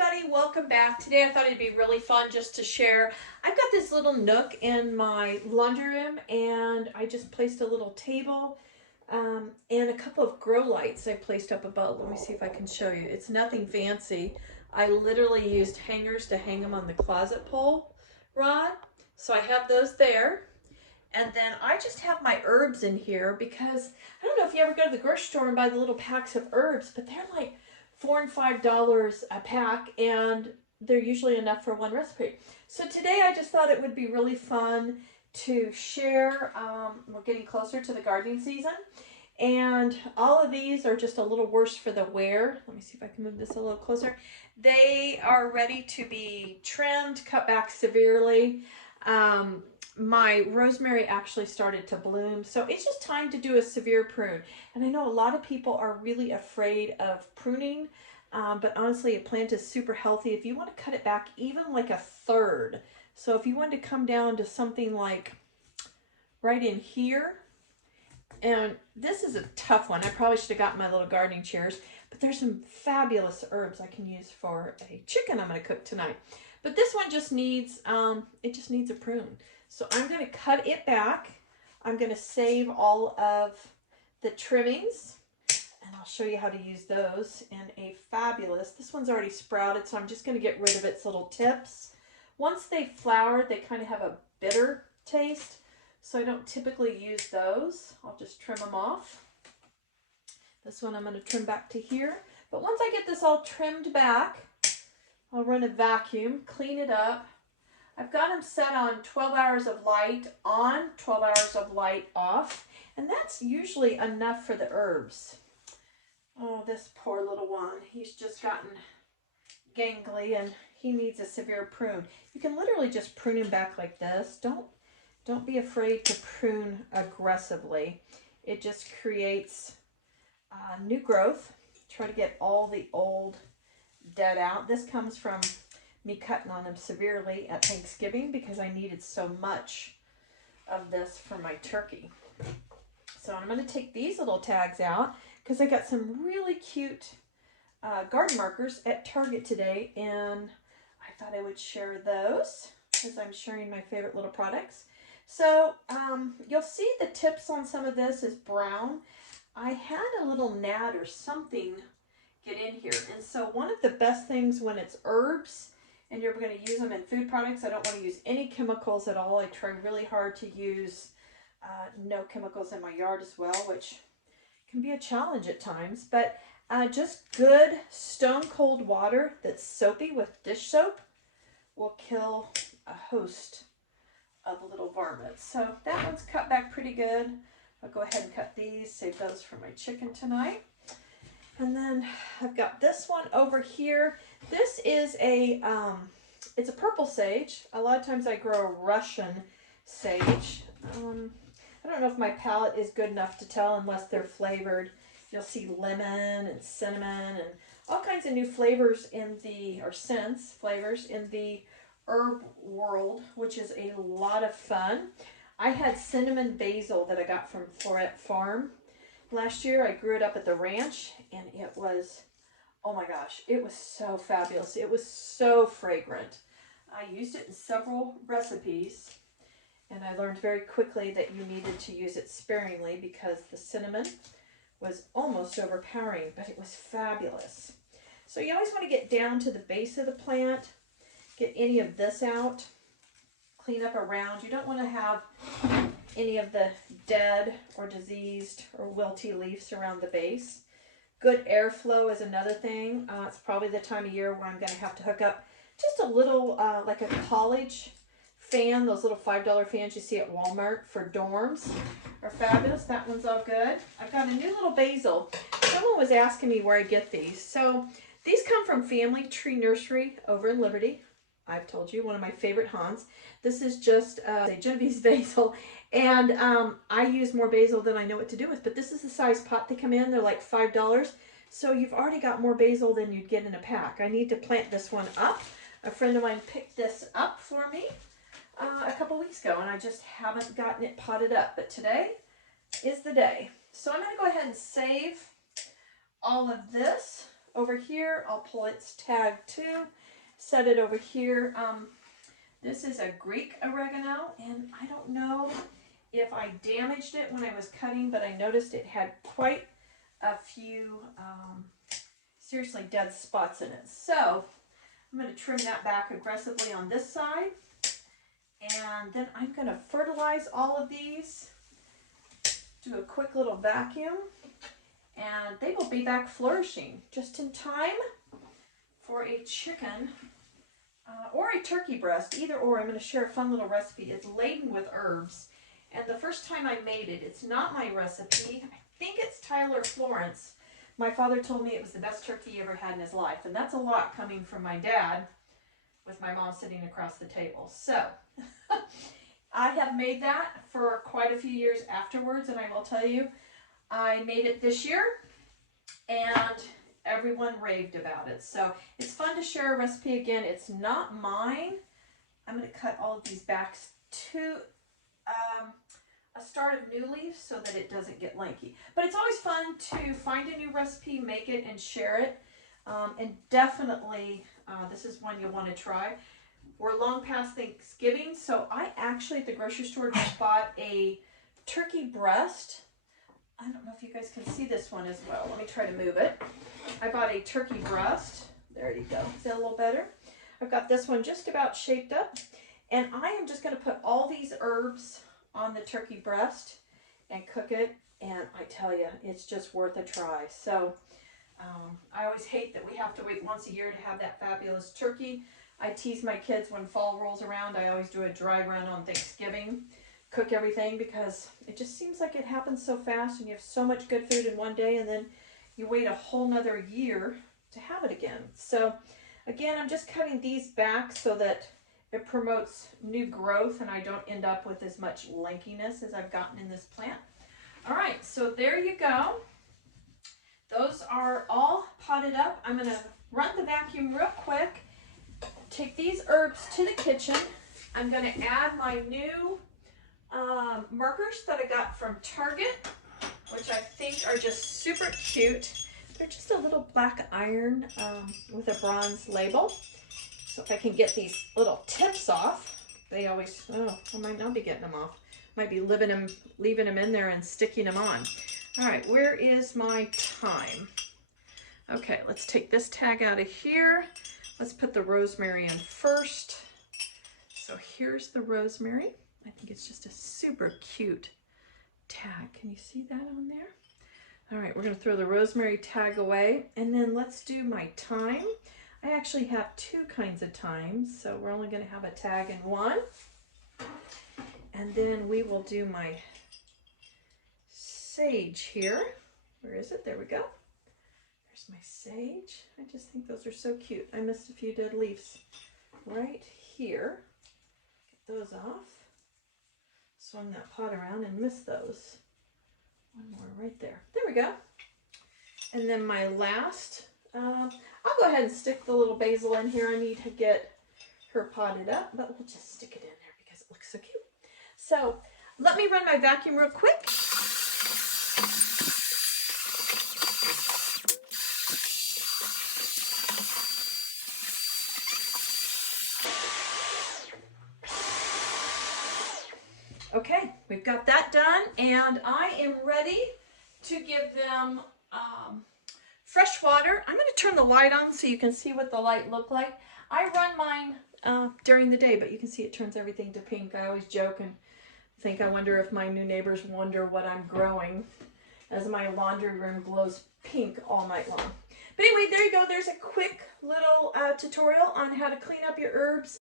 everybody, welcome back. Today I thought it'd be really fun just to share. I've got this little nook in my laundry room and I just placed a little table and a couple of grow lights I placed up above. Let me see if I can show you. It's nothing fancy. I literally used hangers to hang them on the closet pole rod. So I have those there. And then I just have my herbs in here because I don't know if you ever go to the grocery store and buy the little packs of herbs, but they're like $4 and $5 a pack, and they're usually enough for one recipe. So today I just thought it would be really fun to share. We're getting closer to the gardening season, and all of these are just a little worse for the wear. Let me see if I can move this a little closer. They are ready to be trimmed, cut back severely. My rosemary actually started to bloom, so it's just time to do a severe prune. And I know a lot of people are really afraid of pruning, but honestly, a plant is super healthy. If you want to cut it back even like a third, so if you wanted to come down to something like right in here, and this is a tough one. I probably should have gotten my little gardening chairs, but there's some fabulous herbs I can use for a chicken I'm going to cook tonight. But this one just needs, it just needs a prune. So I'm going to cut it back. I'm going to save all of the trimmings, and I'll show you how to use those in a fabulous, this one's already sprouted, so I'm just going to get rid of its little tips. Once they've flowered, they kind of have a bitter taste, so I don't typically use those. I'll just trim them off. This one I'm going to trim back to here. But once I get this all trimmed back, I'll run a vacuum, clean it up. I've got them set on 12 hours of light on, 12 hours of light off, and that's usually enough for the herbs. Oh, this poor little one. He's just gotten gangly and he needs a severe prune. You can literally just prune him back like this. Don't be afraid to prune aggressively. It just creates new growth. Try to get all the old dead out. This comes from me cutting on them severely at Thanksgiving because I needed so much of this for my turkey. So I'm going to take these little tags out because I got some really cute garden markers at Target today, and I thought I would share those as I'm sharing my favorite little products. So you'll see the tips on some of this is brown. I had a little gnat or something get in here, and so one of the best things when it's herbs and you're going to use them in food products, I don't want to use any chemicals at all. I try really hard to use no chemicals in my yard as well, which can be a challenge at times, but just good stone cold water that's soapy with dish soap will kill a host of little varmints. So that one's cut back pretty good. I'll go ahead and cut these, save those for my chicken tonight. And then I've got this one over here. This is a, it's a purple sage. A lot of times I grow a Russian sage. I don't know if my palette is good enough to tell unless they're flavored. You'll see lemon and cinnamon and all kinds of new flavors in the, or scents, flavors in the herb world, which is a lot of fun. I had cinnamon basil that I got from Florette Farm. Last year I grew it up at the ranch, and it was, oh my gosh, it was so fabulous. It was so fragrant. I used it in several recipes, and I learned very quickly that you needed to use it sparingly because the cinnamon was almost overpowering, but it was fabulous. So you always want to get down to the base of the plant, get any of this out, clean up around. You don't want to have any of the dead or diseased or wilty leaves around the base. Good airflow is another thing. It's probably the time of year where I'm going to have to hook up just a little, like a college fan. Those little $5 fans you see at Walmart for dorms are fabulous. That one's all good. I've got a new little basil. Someone was asking me where I get these. So these come from Family Tree Nursery over in Liberty. I've told you, one of my favorite haunts. This is just a Genovese basil, and I use more basil than I know what to do with, but this is the size pot they come in. They're like $5, so you've already got more basil than you'd get in a pack. I need to plant this one up. A friend of mine picked this up for me a couple weeks ago, and I just haven't gotten it potted up, but today is the day. So I'm going to go ahead and save all of this over here. I'll pull its tag too, set it over here. This is a Greek oregano, and I don't know if I damaged it when I was cutting, but I noticed it had quite a few seriously dead spots in it. So I'm going to trim that back aggressively on this side, and then I'm going to fertilize all of these, do a quick little vacuum, and they will be back flourishing just in time for a chicken or a turkey breast, either or. I'm going to share a fun little recipe. It's laden with herbs, and the first time I made it, it's not my recipe. I think it's Tyler Florence. My father told me it was the best turkey he ever had in his life, and that's a lot coming from my dad with my mom sitting across the table. So I have made that for quite a few years afterwards, and I will tell you, I made it this year, and everyone raved about it. So it's fun to share a recipe again. It's not mine. I'm going to cut all of these back to a start of new leaf so that it doesn't get lanky. But it's always fun to find a new recipe, make it, and share it. And definitely, this is one you'll want to try. We're long past Thanksgiving, so I actually at the grocery store just bought a turkey breast. I don't know if you guys can see this one as well. Let me try to move it. I bought a turkey breast. There you go. Is that a little better? I've got this one just about shaped up. And I am just going to put all these herbs on the turkey breast and cook it. And I tell you, it's just worth a try. So I always hate that we have to wait once a year to have that fabulous turkey. I tease my kids when fall rolls around. I always do a dry run on Thanksgiving. Cook everything, because it just seems like it happens so fast and you have so much good food in one day, and then you wait a whole nother year to have it again. So again, I'm just cutting these back so that it promotes new growth and I don't end up with as much lankiness as I've gotten in this plant. All right, so there you go. Those are all potted up. I'm gonna run the vacuum real quick, take these herbs to the kitchen. I'm gonna add my new markers that I got from Target, which I think are just super cute. They're just a little black iron with a bronze label. So if I can get these little tips off, they always, oh, I might not be getting them off. Might be leaving them in there and sticking them on. All right, where is my thyme? Okay, let's take this tag out of here. Let's put the rosemary in first. So here's the rosemary. I think it's just a super cute tag. Can you see that on there? All right, we're going to throw the rosemary tag away, and then let's do my thyme. I actually have two kinds of thyme, so we're only going to have a tag in one. And then we will do my sage here. Where is it? There we go. There's my sage. I just think those are so cute. I missed a few dead leaves right here. Get those off. Swung that pot around and missed those. One more right there. There we go. And then my last, I'll go ahead and stick the little basil in here. I need to get her potted up, but we'll just stick it in there because it looks so cute. So let me run my vacuum real quick. Okay, we've got that done, and I am ready to give them fresh water. I'm going to turn the light on so you can see what the light looked like. I run mine during the day, but you can see it turns everything to pink. I always joke and think, I wonder if my new neighbors wonder what I'm growing as my laundry room glows pink all night long. But anyway, there you go. There's a quick little tutorial on how to clean up your herbs